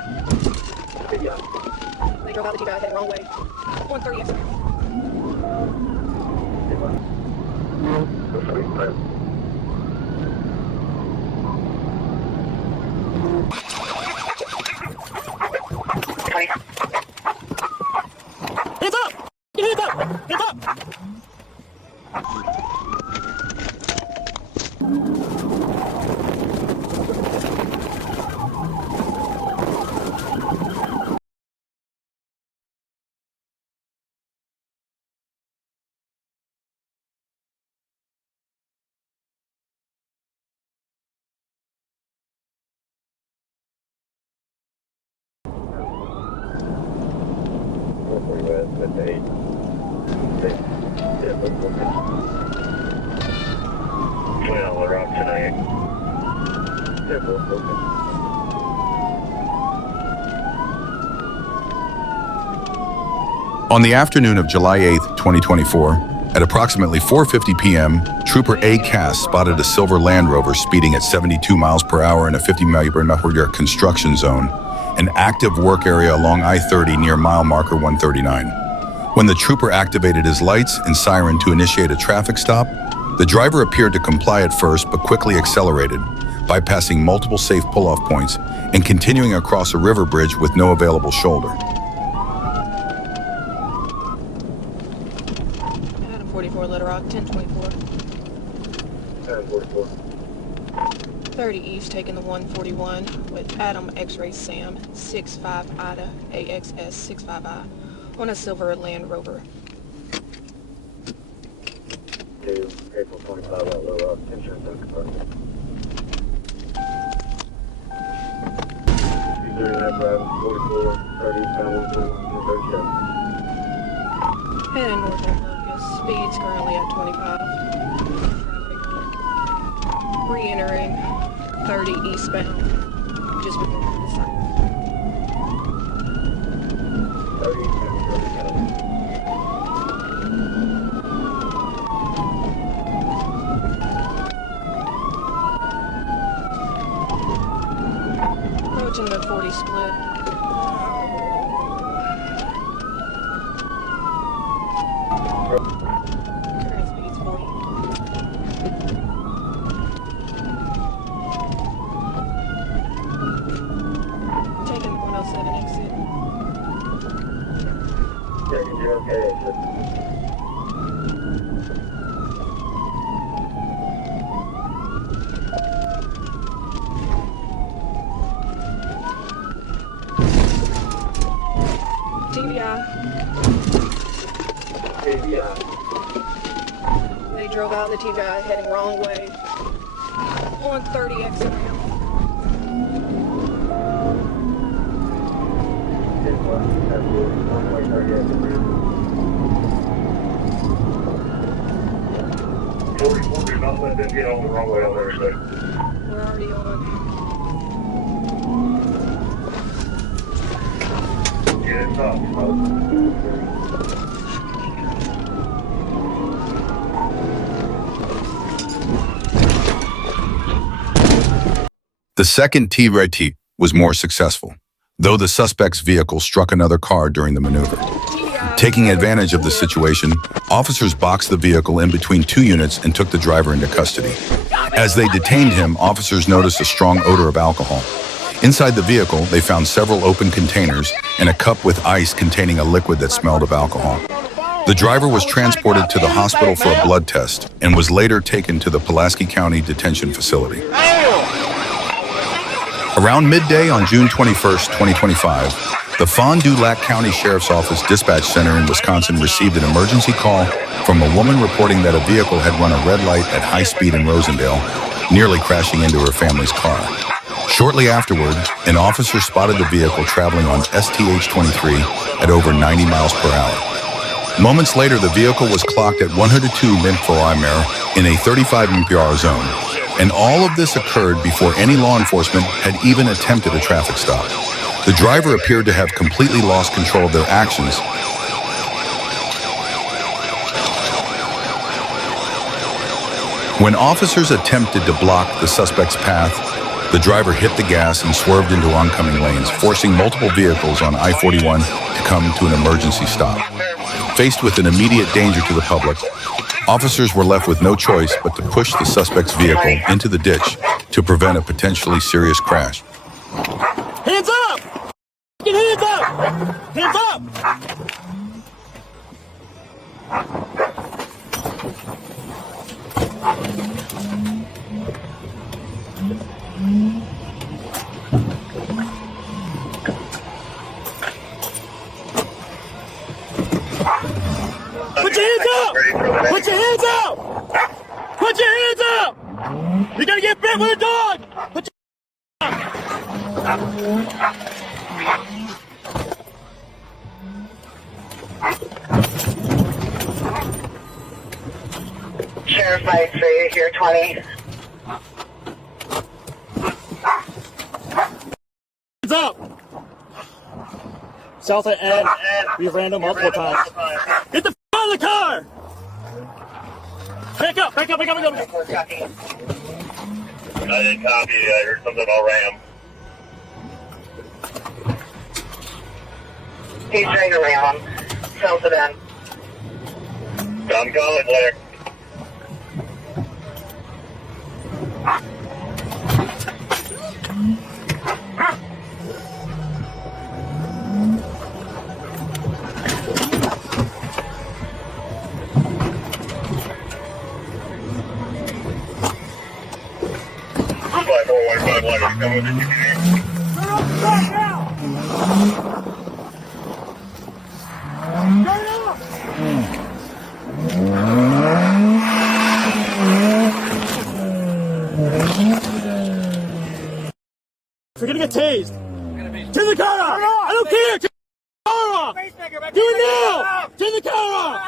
TBI. They drove out the TBI heading wrong way. 130 exit. Hands up! Get hands up! Hands up! Well, around tonight. On the afternoon of July 8, 2024, at approximately 4:50 p.m., Trooper A. Cass spotted a silver Land Rover speeding at 72 miles per hour in a 50-mile-per-hour construction zone, an active work area along I-30 near mile marker 139. When the trooper activated his lights and siren to initiate a traffic stop, the driver appeared to comply at first but quickly accelerated, bypassing multiple safe pull-off points and continuing across a river bridge with no available shoulder. Adam 44, Little Rock, 1024. Adam 44. 30 East, taking the 141 with Adam X-Ray Sam, 65 Ida, AXS 65I, on a silver Land Rover. April 25 at Little Rock, insurance department. He's doing that for Adam 44, 30 pound 137. Heading north on Lucas, speeds currently at 25. Re-entering 30 eastbound, just before the side. 30 pound, 30 pound. Approaching the 40 split. Current speed's 40. Taking 107 exit. Taking 0K exit. TBI. TBI. They drove out the TBI heading wrong way. 130 exit ramp. Absolutely. 130 exit ramp. 44, do not let them get on the wrong way on their side. We're already on. Get it stopped. The second T-Rite was more successful, though the suspect's vehicle struck another car during the maneuver. Taking advantage of the situation, officers boxed the vehicle in between two units and took the driver into custody. As they detained him, officers noticed a strong odor of alcohol. Inside the vehicle, they found several open containers and a cup with ice containing a liquid that smelled of alcohol. The driver was transported to the hospital for a blood test and was later taken to the Pulaski County Detention Facility. Around midday on June 21st, 2025, the Fond du Lac County Sheriff's Office Dispatch Center in Wisconsin received an emergency call from a woman reporting that a vehicle had run a red light at high speed in Rosendale, nearly crashing into her family's car. Shortly afterward, an officer spotted the vehicle traveling on STH-23 at over 90 miles per hour. Moments later, the vehicle was clocked at 102 mph in a 35 mph zone. And all of this occurred before any law enforcement had even attempted a traffic stop. The driver appeared to have completely lost control of their actions. When officers attempted to block the suspect's path, The driver hit the gas and swerved into oncoming lanes, forcing multiple vehicles on I-41 to come to an emergency stop. Faced with an immediate danger to the public, officers were left with no choice but to push the suspect's vehicle into the ditch to prevent a potentially serious crash. Hands up! Get hands up! Hands up! Put your hands up! Put your hands up! Put your hands up! You're gonna get bit with a dog! Put your Sheriff 53, here 20. hands up! South end, we ran them multiple times. Get the f out of the car! Back up, back up, back up, back up! I didn't copy. I heard something about Ram. He's trying to ram him. South of end. I'm calling later. We're gonna get tased. Turn the car off! I don't care! Turn the car off! Do it now! Turn the car off!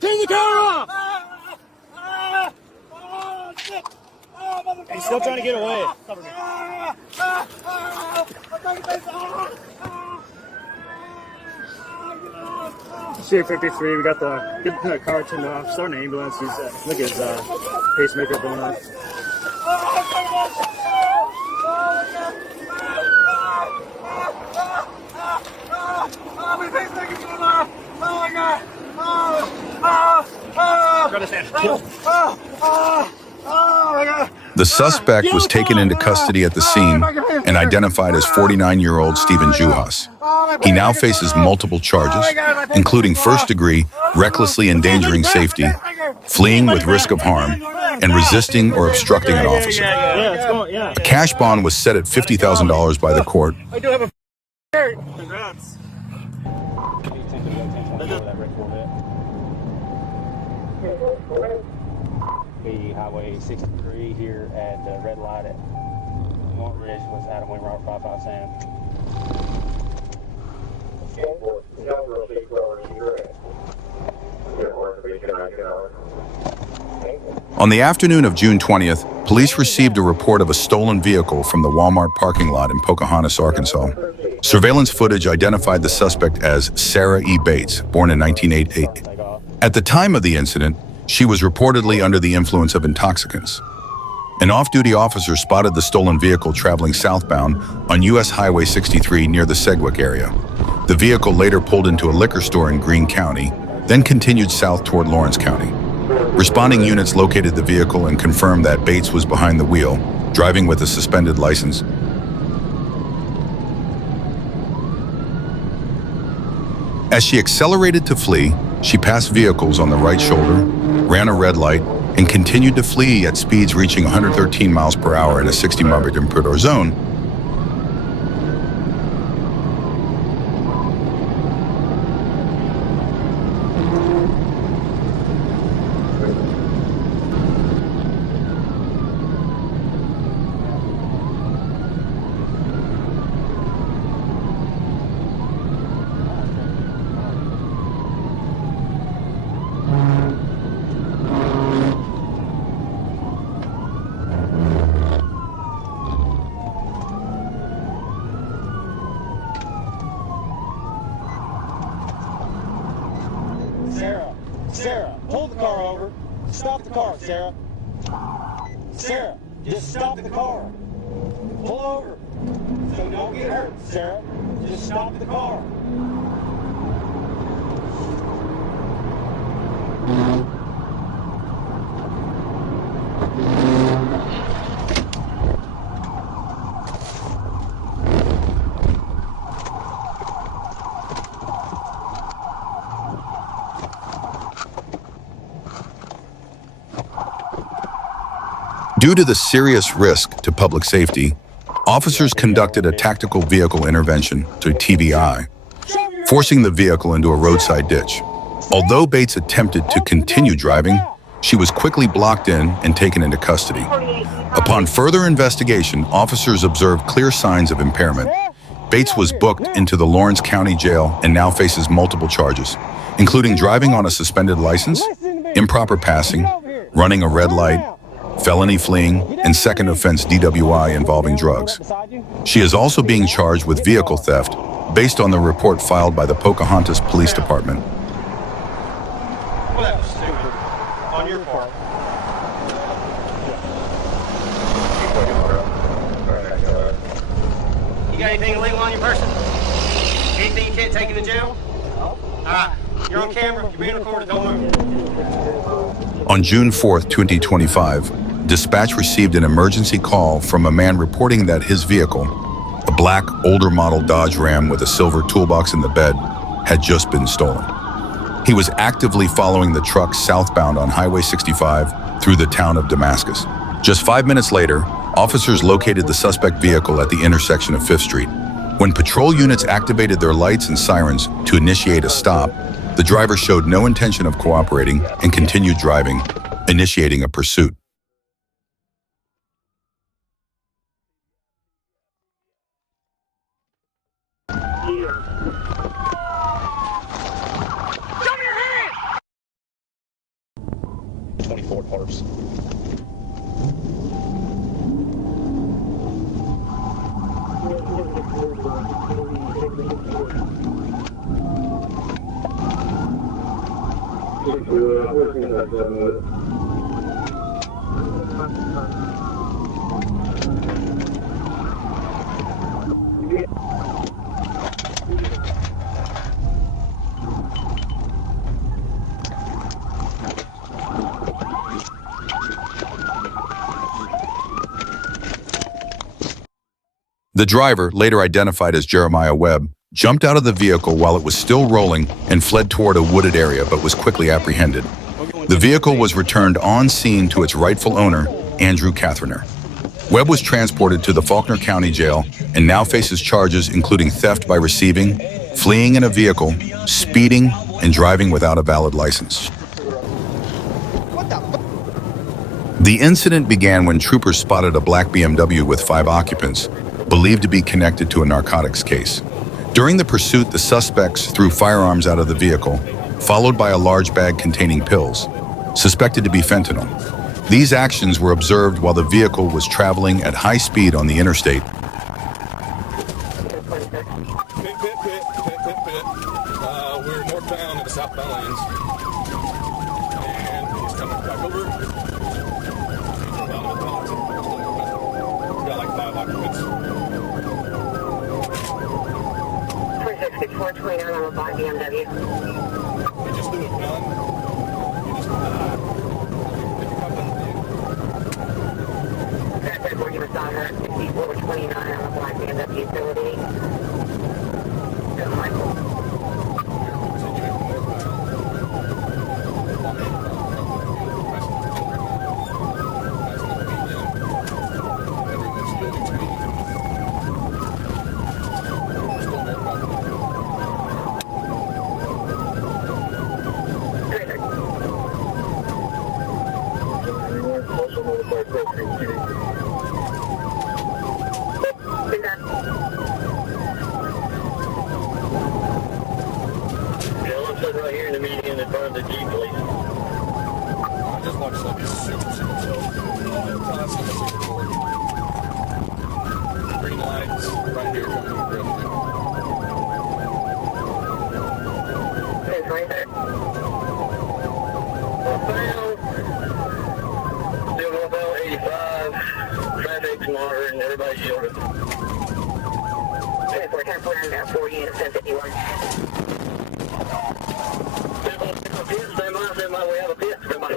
Turn the car off! He's still trying to get away. Sheriff 53, we got the car turned off. Starting an ambulance. Look at his pacemaker going off. The suspect was taken into custody at the scene and identified as 49-year-old Stephen Juhas. He now faces multiple charges, including first-degree, recklessly endangering safety, fleeing with risk of harm, and resisting or obstructing an officer. A cash bond was set at $50,000 by the court. I do have a shirt. Congrats. Be Highway 63 here at red light at Mont Ridge with Adam Wingright 55 Sam. On the afternoon of June 20th, police received a report of a stolen vehicle from the Walmart parking lot in Pocahontas, Arkansas. Surveillance footage identified the suspect as Sarah E. Bates, born in 1988. At the time of the incident, she was reportedly under the influence of intoxicants. An off-duty officer spotted the stolen vehicle traveling southbound on U.S. Highway 63 near the Sedgwick area. The vehicle later pulled into a liquor store in Greene County, then continued south toward Lawrence County. Responding units located the vehicle and confirmed that Bates was behind the wheel, driving with a suspended license. As she accelerated to flee, she passed vehicles on the right shoulder, ran a red light, and continued to flee at speeds reaching 113 miles per hour in a 60-mile-per-hour zone. Sarah, pull the car over. Stop the car, Sarah. Sarah, just stop the car. over. So don't get hurt, Sarah. Just stop the car. Due to the serious risk to public safety, officers conducted a tactical vehicle intervention, to TVI, forcing the vehicle into a roadside ditch. Although Bates attempted to continue driving, she was quickly blocked in and taken into custody. Upon further investigation, officers observed clear signs of impairment. Bates was booked into the Lawrence County Jail and now faces multiple charges, including driving on a suspended license, improper passing, running a red light, felony fleeing, and second offense DWI involving drugs. She is also being charged with vehicle theft based on the report filed by the Pocahontas Police Department. Well, that was stupid. On your part. You got anything illegal on your person? Anything you can't take you to jail? Alright, you're on camera, you're being recorded, don't move. On June 4th, 2025, dispatch received an emergency call from a man reporting that his vehicle, a black, older model Dodge Ram with a silver toolbox in the bed, had just been stolen. He was actively following the truck southbound on Highway 65 through the town of Damascus. Just 5 minutes later, officers located the suspect vehicle at the intersection of 5th Street. When patrol units activated their lights and sirens to initiate a stop, the driver showed no intention of cooperating and continued driving, initiating a pursuit. $24. The driver, later identified as Jeremiah Webb, jumped out of the vehicle while it was still rolling and fled toward a wooded area but was quickly apprehended. The vehicle was returned on scene to its rightful owner, Andrew Catheriner. Webb was transported to the Faulkner County Jail and now faces charges including theft by receiving, fleeing in a vehicle, speeding, and driving without a valid license. The incident began when troopers spotted a black BMW with 5 occupants, believed to be connected to a narcotics case. During the pursuit, the suspects threw firearms out of the vehicle, followed by a large bag containing pills, suspected to be fentanyl. These actions were observed while the vehicle was traveling at high speed on the interstate. We're northbound in the southbound lanes. And he's coming back over. We've got like 5 occupants. 429 on a black BMW. We just threw a gun. We just Where you were on her 6429 on a black BMW utility. Michael. Right here in the median in front of the Jeep, please. I just watched something super slow. Green lights right here coming to the bridge. It's right there. Still northbound 85. Traffic's monitoring everybody shielded. 24, 10 4 4 units, 1051. Stand by, we have a pit, stand by.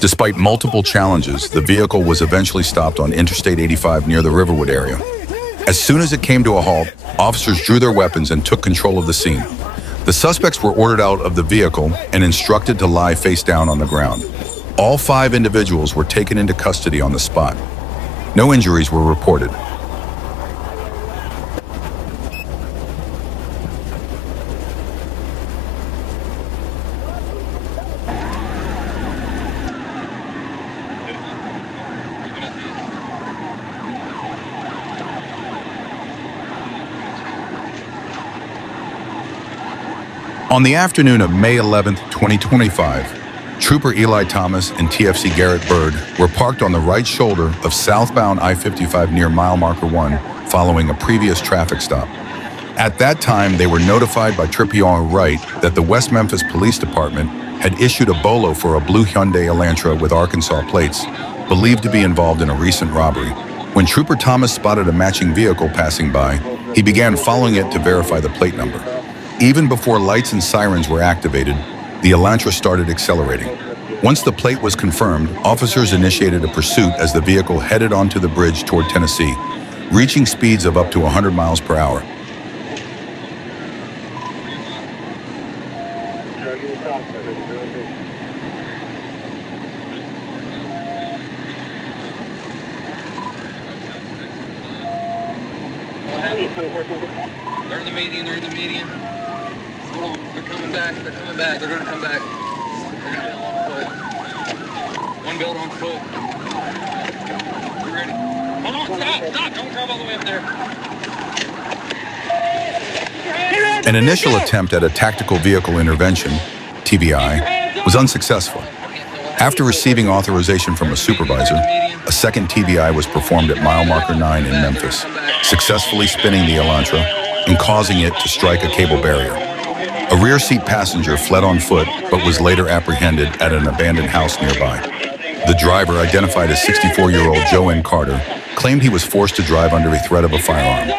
Despite multiple challenges, the vehicle was eventually stopped on Interstate 85 near the Riverwood area. As soon as it came to a halt, officers drew their weapons and took control of the scene. The suspects were ordered out of the vehicle and instructed to lie face down on the ground. All 5 individuals were taken into custody on the spot. No injuries were reported. On the afternoon of May 11, 2025, Trooper Eli Thomas and TFC Garrett Bird were parked on the right shoulder of southbound I-55 near mile marker 1 following a previous traffic stop. At that time, they were notified by Trippion Wright that the West Memphis Police Department had issued a bolo for a blue Hyundai Elantra with Arkansas plates, believed to be involved in a recent robbery. When Trooper Thomas spotted a matching vehicle passing by, he began following it to verify the plate number. Even before lights and sirens were activated, the Elantra started accelerating. Once the plate was confirmed, officers initiated a pursuit as the vehicle headed onto the bridge toward Tennessee, reaching speeds of up to 100 miles per hour. They're in the median, Hold on, they're coming back, they're gonna come back. They're gonna build on foot. One build on foot. You ready? Hold on, stop, don't drive all the way up there. An initial attempt at a tactical vehicle intervention, TVI, was unsuccessful. After receiving authorization from a supervisor, a second TVI was performed at mile marker 9 in Memphis, successfully spinning the Elantra and causing it to strike a cable barrier. A rear seat passenger fled on foot, but was later apprehended at an abandoned house nearby. The driver, identified as 64-year-old Joe N. Carter, claimed he was forced to drive under a threat of a firearm.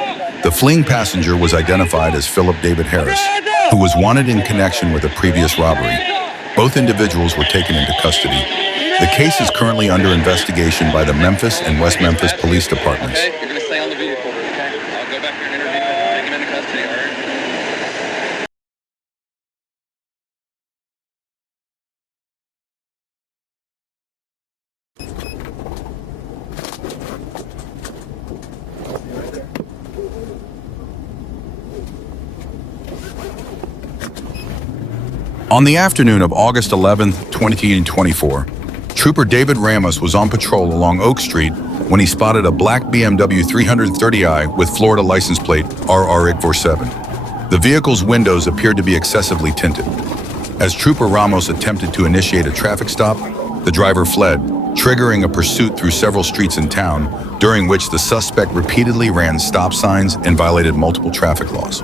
The fleeing passenger was identified as Philip David Harris, who was wanted in connection with a previous robbery. Both individuals were taken into custody. The case is currently under investigation by the Memphis and West Memphis Police Departments. Okay, you're gonna stay on the vehicle, okay? I'll go back here and interview him, take him into custody, all right? On the afternoon of August 11, 2024, Trooper David Ramos was on patrol along Oak Street when he spotted a black BMW 330i with Florida license plate RR847. The vehicle's windows appeared to be excessively tinted. As Trooper Ramos attempted to initiate a traffic stop, the driver fled, triggering a pursuit through several streets in town, during which the suspect repeatedly ran stop signs and violated multiple traffic laws.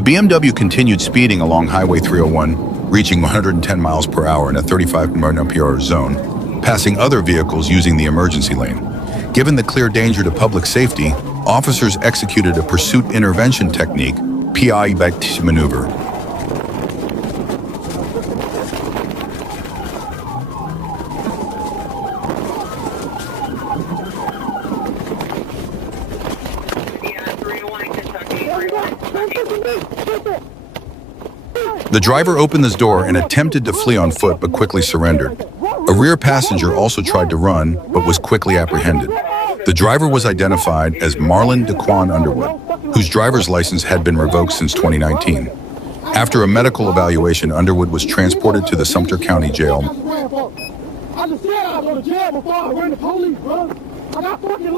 The BMW continued speeding along Highway 301, reaching 110 miles per hour in a 35 mph zone, passing other vehicles using the emergency lane. Given the clear danger to public safety, officers executed a pursuit intervention technique, PI maneuver. The driver opened his door and attempted to flee on foot but quickly surrendered. A rear passenger also tried to run but was quickly apprehended. The driver was identified as Marlon Daquan Underwood, whose driver's license had been revoked since 2019. After a medical evaluation, Underwood was transported to the Sumter County Jail. I just said I go to jail before I ran the police, bro. I got fucking